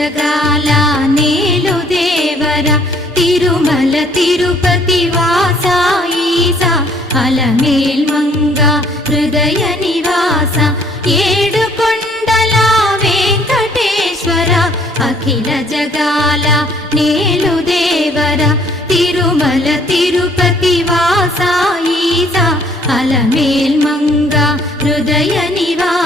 జగాల నేలు దేవర తిరుమల తిరుపతి వాస ఈసా అలమేల్ మంగ హృదయ నివాస ఏడు కొండల వెంకటేశ్వర అఖిల జగాల నేలు దేవర తిరుమల తిరుపతి వాస ఈసా అలమేల్ మంగ హృదయ నివాస